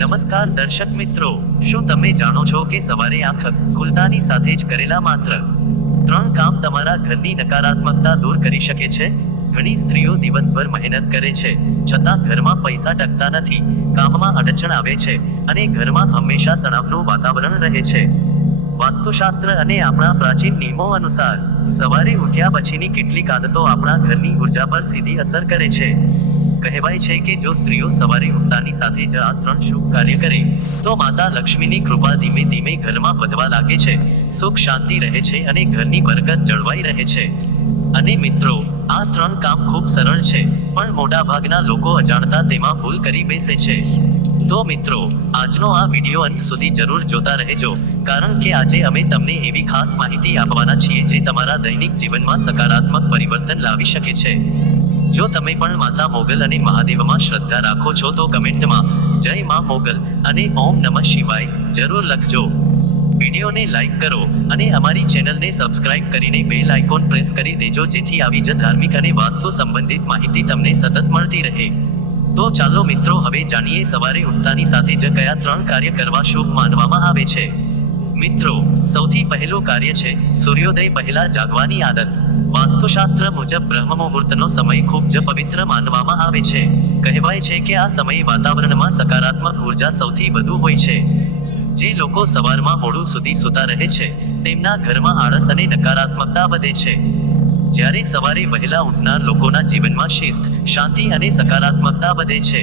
નમસ્કાર દર્શક મિત્રો, શું તમે જાણો છો કે સવારે આંખ ખુલતાની સાથે જ કરેલા માત્ર 3 કામ તમારા ઘરની નકારાત્મકતા દૂર કરી શકે છે? ઘણી સ્ત્રીઓ દિવસભર મહેનત કરે છે, છતાં ઘરમાં પૈસા ટકતા નથી, કામમાં અડચણ આવે છે અને ઘરમાં હંમેશા તણાવનું વાતાવરણ રહે છે. વાસ્તુશાસ્ત્ર અને આપણા પ્રાચીન નિયમો અનુસાર સવારે ઉઠ્યા પછીની કેટલીક આદતો આપણા ઘરની ઉર્જા પર સીધી અસર કરે છે. કહેવાય છે કે જો સ્ત્રીઓ સવારે ઉઠતાની સાથે જ આ 3 શુભ કાર્ય કરે તો માતા લક્ષ્મીની કૃપા ધીમે ધીમે ઘરમાં વધવા લાગે છે, સુખ શાંતિ રહે છે અને ઘરની બરકત જળવાઈ રહે છે. અને મિત્રો, આ 3 કામ ખૂબ સરળ છે, પણ મોટાભાગના લોકો અજાણતા તેમાં ભૂલ કરી બેસે છે. તો મિત્રો, આજનો આ વિડીયો અંત સુધી જરૂર જોતા રહેજો, કારણ કે આજે અમે તમને એવી ખાસ માહિતી આપવાના છીએ જે તમારા દૈનિક જીવનમાં સકારાત્મક પરિવર્તન લાવી શકે છે. જો તમે પણ માતા મોગલ અને મહાદેવમાં શ્રદ્ધા રાખો છો તો કમેન્ટમાં જય માં મોગલ અને ઓમ નમઃ શિવાય જરૂર લખજો. વિડીયોને લાઈક કરો અને અમારી ચેનલને સબસ્ક્રાઇબ કરીને બેલ આઇકોન પ્રેસ કરી દેજો, જેથી આવી જ ધાર્મિક અને વાસ્તુ સંબંધિત માહિતી તમને સતત મળતી રહે. તો ચાલો મિત્રો, હવે જાણીએ સવારે ઉઠતાની સાથે જ કયા 3 કાર્ય કરવા શુભ માનવામાં આવે છે. મિત્રો, સૌથી પહેલું કાર્ય છે સૂર્યોદય પહેલા જાગવાની આદત. વાસ્તુશાસ્ત્ર મુજબ બ્રહ્મ મુહૂર્તનો સમય ખૂબ જ પવિત્ર માનવામાં આવે છે. કહેવાય છે કે આ સમયે વાતાવરણમાં સકારાત્મક ઉર્જા સૌથી વધુ હોય છે. જે લોકો સવારમાં મોડું સુધી સૂતા રહે છે તેમના ઘરમાં આળસ અને નકારાત્મકતા વધે છે. જ્યારે સવારે વહેલા ઉઠનાર લોકોના જીવનમાં શિસ્ત, શાંતિ અને સકારાત્મકતા વધે છે.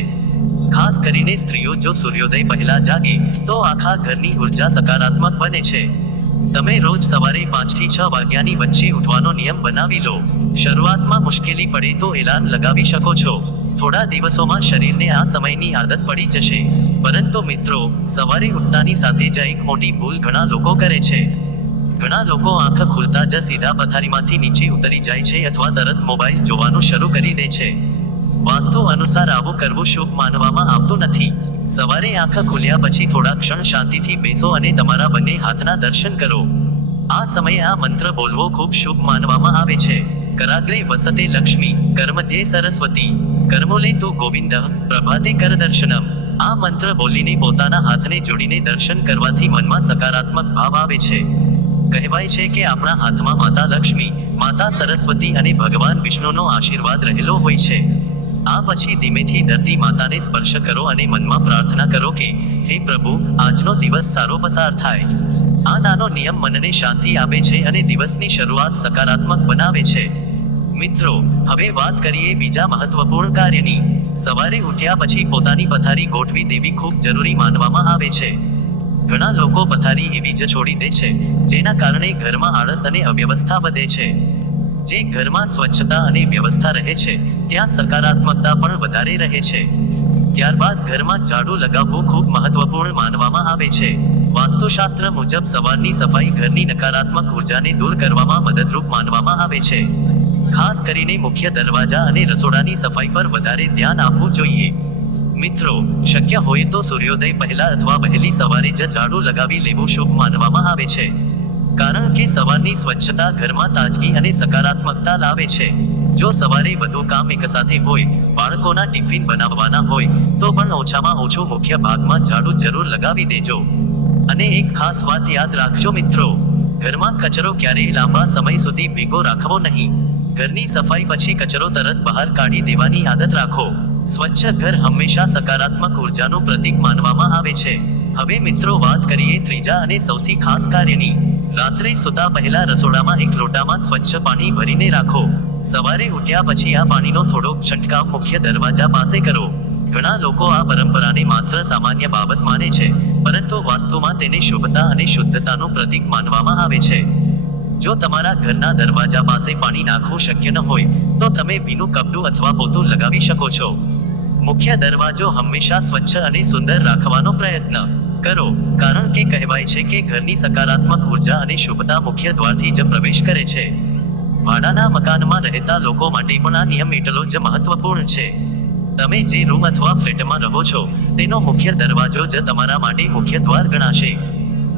ખાસ કરીને સ્ત્રીઓ જો સૂર્યોદય પહેલા જાગે તો આખા ઘરની ઉર્જા સકારાત્મક બને છે. તમે રોજ સવારે 5 થી 6 વાગ્યાની વચ્ચે ઉઠવાનો નિયમ બનાવી લો. શરૂઆતમાં મુશ્કેલી પડે તો એલાર્મ લગાવી શકો છો. થોડા દિવસોમાં શરીરને આ સમયની આદત પડી જશે. પરંતુ મિત્રો, સવારે ઉઠતાની સાથે જ એક મોટી ભૂલ ઘણા લોકો કરે છે. ઘણા લોકો આંખ ખુલતા જ સીધા પથારીમાંથી નીચે ઉતરી જાય છે અથવા તરત મોબાઈલ જોવાનું શરૂ કરી દે છે. વાસ્તુ અનુસાર આવું કરવું શુભ માનવામાં આવતું નથી. સવારે આંખ ખુલ્યા પછી થોડા ક્ષણ શાંતિથી બેસો અને તમારા બંને હાથના દર્શન કરો. આ સમયે આ મંત્ર બોલવો ખૂબ શુભ માનવામાં આવે છે. કરાગ્રે વસતે લક્ષ્મી, કરમધ્યે સરસ્વતી, કરમૂલે તુ ગોવિંદઃ, પ્રભાતે કર દર્શનમ. આ મંત્ર બોલીને પોતાના હાથને જોડીને દર્શન કરવાથી મનમાં સકારાત્મક ભાવ આવે છે. કહેવાય છે કે આપણા હાથમાં માતા લક્ષ્મી, માતા સરસ્વતી અને ભગવાન વિષ્ણુનો આશીર્વાદ રહેલો હોય છે. આ પછી ધીમેથી ધરતી માતાને સ્પર્શ કરો અને મનમાં પ્રાર્થના કરો કે હે પ્રભુ, આજનો દિવસ સારો પસાર થાય. આ નાનો નિયમ મનને શાંતિ આપે છે અને દિવસની શરૂઆત સકારાત્મક બનાવે છે. મિત્રો, હવે વાત કરીએ બીજા મહત્વપૂર્ણ કાર્યની. સવારે ઉઠ્યા પછી પોતાની પથારી ગોઠવી દેવી ખૂબ જરૂરી માનવામાં આવે છે. ઘણા લોકો પથારી એવી જ છોડી દે છે, જેના કારણે ઘરમાં આળસ અને અવ્યવસ્થા વધે છે. જે ઘરમાં સ્વચ્છતા અને વ્યવસ્થા રહે છે ત્યાં સકારાત્મકતા પણ વધારે રહે છે. ત્યારબાદ ઘરમાં ઝાડુ લગાવવું ખૂબ મહત્વપૂર્ણ માનવામાં આવે છે. વાસ્તુશાસ્ત્ર મુજબ સવારની સફાઈ ઘરની નકારાત્મક ઉર્જાને દૂર કરવામાં મદદરૂપ માનવામાં આવે છે. ખાસ કરીને મુખ્ય દરવાજા અને રસોડાની સફાઈ પર વધારે ધ્યાન આપવું જોઈએ. મિત્રો, શક્ય હોય તો સૂર્યોદય પહેલા અથવા વહેલી સવારે જ ઝાડુ લગાવી લેવું શુભ માનવામાં આવે છે. કારણ કે સવારની સ્વચ્છતા ઘરમાં તાજગી અને સકારાત્મકતા લાવે છે. જો સવારે વધુ કામ એકસાથે હોય, બાળકોના ટિફિન બનાવવાના હોય, તો પણ ઓછામાં ઓછું મુખ્ય ભાગમાં ઝાડુ જરૂર લગાવી દેજો. અને એક ખાસ વાત યાદ રાખજો મિત્રો, ઘરમાં કચરો ક્યારેય લાંબા સમય સુધી ભેગો રાખવો નહીં. ઘરની સફાઈ પછી કચરો તરત બહાર કાઢી દેવાની આદત રાખો. સ્વચ્છ ઘર હંમેશા સકારાત્મક ઉર્જાનું પ્રતીક માનવામાં આવે છે. હવે મિત્રો, વાત કરીએ ત્રીજા અને સૌથી ખાસ કાર્યની. રાત્રે સૂતા પહેલા રસોડામાં એક લોટામાં સ્વચ્છ પાણી ભરીને રાખો. સવારે ઉઠ્યા પછી આ પાણીનો થોડોક છંટકાવ મુખ્ય દરવાજા પાસે કરો. ઘણા લોકો આ પરંપરાને માત્ર સામાન્ય બાબત માને છે, પરંતુ વાસ્તુમાં તેને શુભતા અને શુદ્ધતાનું પ્રતીક માનવામાં આવે છે. જો તમારા ઘરના દરવાજા પાસે પાણી નાખવું શક્ય ન હોય તો તમે ભીનું કપડું અથવા પોતું લગાવી શકો છો. મુખ્ય દરવાજો હંમેશા સ્વચ્છ અને સુંદર રાખવાનો પ્રયત્ન કરો, કારણ કે કહેવાય છે કે ઘરની સકારાત્મક ઉર્જા અને શુભતા મુખ્ય દ્વારથી જ પ્રવેશ કરે છે. ભાડાના મકાનમાં રહેતા લોકો માટે પણ આ નિયમ એટલો જ મહત્વપૂર્ણ છે. તમે જે રૂમ અથવા ફ્લેટમાં રહો છો તેનો મુખ્ય દરવાજો જ તમારા માટે મુખ્ય દ્વાર ગણાશે.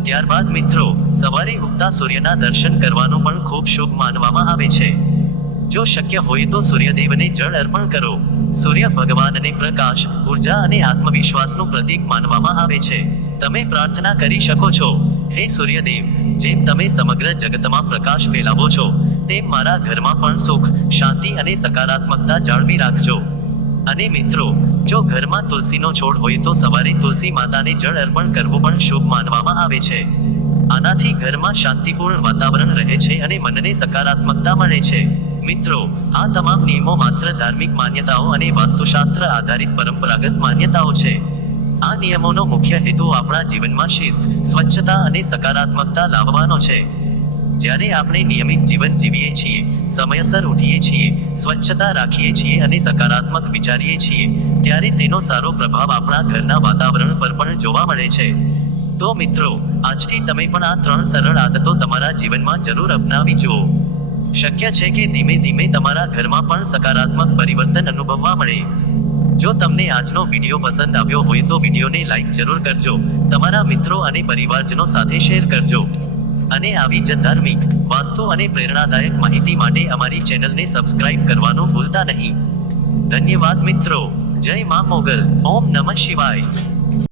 ત્યારબાદ મિત્રો, સવારે ઉગતા સૂર્યના દર્શન કરવાનું પણ ખૂબ શુભ માનવામાં આવે છે. જો શક્ય હોય તો સૂર્યદેવને જળ અર્પણ કરો. સૂર્ય ભગવાનને પ્રકાશ, ઉર્જા અને આત્મવિશ્વાસનું પ્રતીક માનવામાં આવે છે. તમે પ્રાર્થના કરી શકો છો, હે સૂર્યદેવ, જેમ તમે સમગ્ર જગતમાં પ્રકાશ ફેલાવો છો, તેમ મારા ઘરમાં પણ સુખ, શાંતિ અને સકારાત્મકતા જાળવી રાખજો. અને મિત્રો, જો ઘરમાં તુલસીનો છોડ હોય તો સવારે તુલસી માતાને જળ અર્પણ કરવું પણ શુભ માનવામાં આવે છે. આનાથી ઘરમાં શાંતિપૂર્ણ વાતાવરણ રહે છે અને મનને સકારાત્મકતા મળે છે. મિત્રો, આ તમામ નિયમો માત્ર ધાર્મિક માન્યતાઓ અને વાસ્તુશાસ્ત્ર આધારિત પરંપરાગત માન્યતાઓ છે. આ નિયમોનો મુખ્ય હેતુ આપણા જીવનમાં શિસ્ત, સ્વચ્છતા અને સકારાત્મકતા લાવવાનો છે. જ્યારે આપણે નિયમિત જીવન જીવીએ છીએ, સમયસર ઉઠીએ છીએ, સ્વચ્છતા રાખીએ છીએ અને સકારાત્મક વિચારીએ છીએ, ત્યારે તેનો સારો પ્રભાવ આપણા ઘરના વાતાવરણ પર પણ જોવા મળે છે. તો મિત્રો, આજથી તમે પણ આ 3 સરળ આદતો તમારા જીવનમાં જરૂર અપનાવી જુઓ. શક્ય છે કે ધીમે ધીમે તમારા ઘરમાં પણ સકારાત્મક પરિવર્તન અનુભવવા મળે. જો તમને આજનો વિડીયો પસંદ આવ્યો હોય તો વિડીયોને લાઈક જરૂર કરજો, તમારા મિત્રો અને પરિવારજનો સાથે શેર કરજો. અને આવી જ ધાર્મિક, વાસ્તુ અને પ્રેરણાદાયક માહિતી માટે અમારી ચેનલને સબસ્ક્રાઇબ કરવાનું ભૂલતા નહીં. ધન્યવાદ મિત્રો. જય મા મોગલ. ઓમ નમઃ શિવાય.